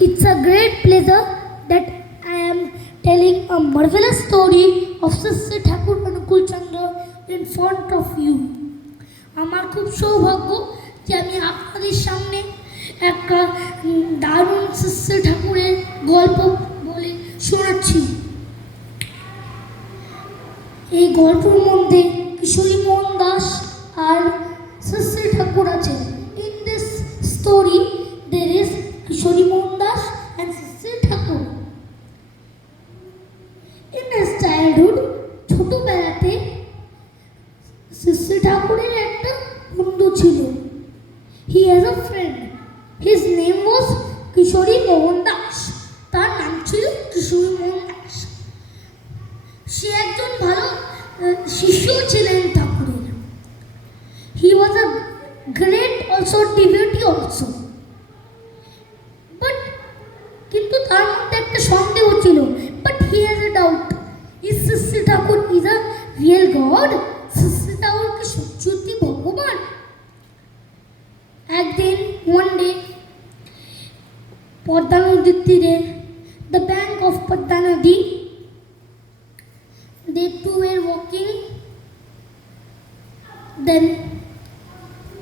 It's a great pleasure that I am telling a marvelous story of Sri Thakur Anukul Chandra in front of you. আমার খুব সৌভাগ্য যে আমি আপনাদের সামনে একটা দারুণ শ্রী ঠাকুরের গল্প বলে শোনাচ্ছি। এই গল্পের মধ্যে কিশোরী মোহন দাস আর শ্রী ঠাকুর আছে। In this story there is Kishori Mohan Das and Sri Thakur. In his childhood, ছোটবেলাতে Sri Thakuরের একটা বন্ধু ছিল। He has a friend. His name was Kishori Mohan Das. তার নাম ছিল কিশোরী মোহন দাস। সে একজন ভালো শিষ্য ছিলেন ঠাকুরের। He was a great also devotee also. But কিন্তু তার মধ্যে একটা সন্দেহ ছিল। But he has a doubt. Is Sri Thakur is a real God? Sri Thakur কি সত্যি ভগবান? একদিন one day পদ্মা নদীর তীরে the bank of Padma Nadi, they two were walking. Then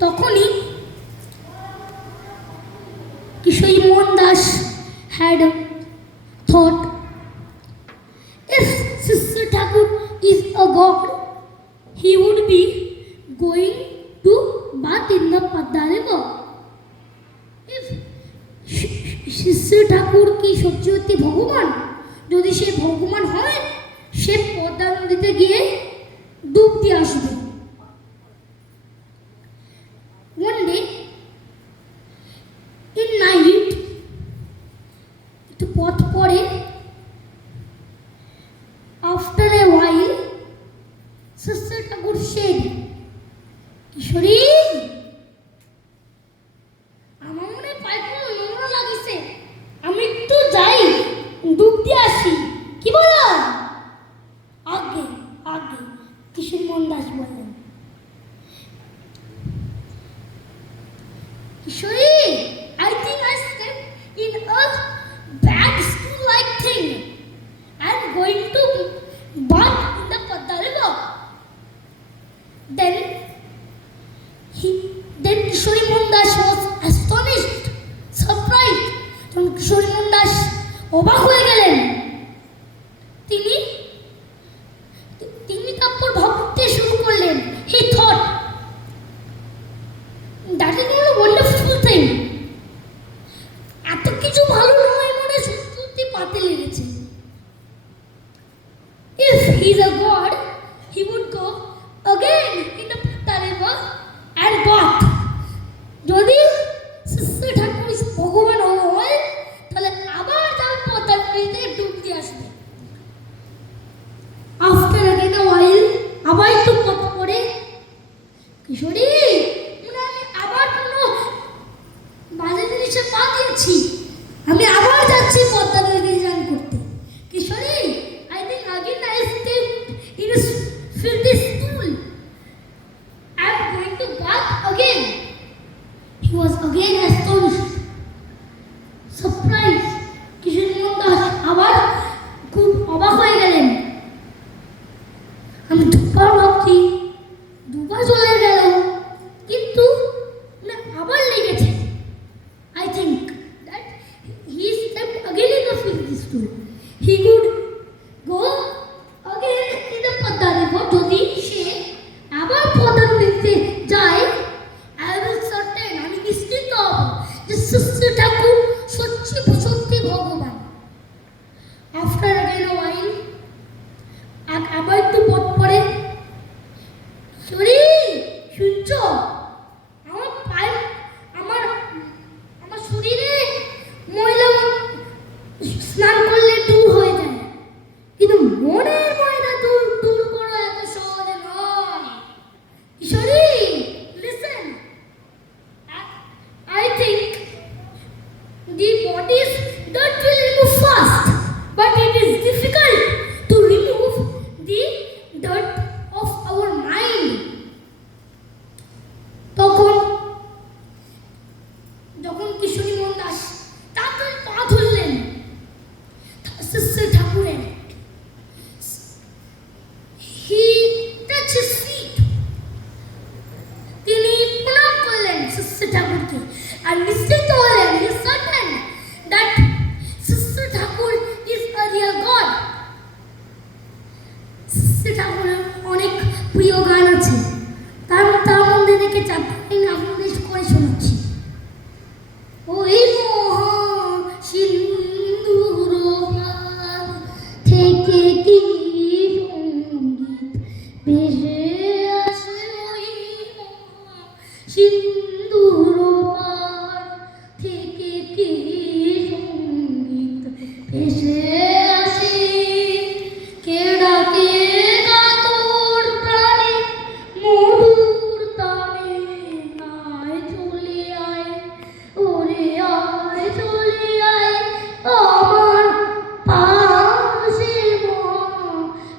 তখনই Kishori Mohan Das had a thought, if Sri Thakur is a god, he would be going to bath in the Padma river. If Sri Thakur কি সত্যি ভগবান, যদি সে ভগবান হয় সে পদ্মা নদীতে গিয়ে ডুব দিয়ে আসবে। One day in night, একটু পথ পরে, after a while, Sri Thakur said, কিশোরী, আমার মনে পায়খানা নোংরা লাগিছে, আমি একটু যাই ডুব দিয়ে আসি, কি বলো? আগে আগে কিশোরী মোহন দাস বললেন। কিশোরী, I think I stepped in a bad stool-like thing. I'm going to bath in the Padma river. Then Kishori Mohan Das was astonished, surprised. তখন কিশোরী মোহন দাস অবাক হয়ে গেলেন। তিনি তারপর ভাবতে শুরু করলেন। He thought, that is not a wonderful thing. এত কিছু ভালো নয় মনে সত্যি পাতে লেগেছে। If he is a god, he would go again in the Padma river and bath. যদি Sri Thakur ভগবান হয় তাহলে আবার যাবে পদ্মা নদীতে ডুব দিয়ে আসবে। After again a while, আবার একটু পথ পরে, কিশোরী, আমি আবার কোনো বাজে জিনিসে পা দিয়েছি, আমি আবার যাচ্ছি পদ্মা নদীতে স্নান করতে। কিশোরী, I think again I stepped in a filthy stool. I am going to bath again. He was again astonished, surprised. কিশোরী মোহন দাস আবার খুব অবাক হয়ে গেলেন। আমি দুবার ভাবছি, দুবার চলে গেল, কিন্তু আবার লেগেছে। I think that he stepped again in the filthy stool. He could go again in the Padma river. যদি সে আবার পদ্মা নদীতে যায়, I will certain, আমি নিশ্চিত হব যে Sri Thakur সত্যি ভগবান। After again a while, আবার একটু পথ পরে, কিশোরী, শুনছো? আমার শরীরে ময়লা স্নান করলে দূর হয়ে যায়, কিন্তু মনের ময়লা দূর করা এত সহজে নয়। কিশোরী, listen, I think the body's dirt will remove fast, but it is difficult to remove the dirt of our mind. যখন কিশোরী মোহন দাস তাড়াতাড়ি পা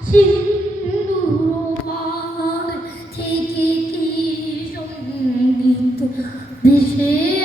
সিন্ধুর পার থেকে কি সঙ্গীত দেশে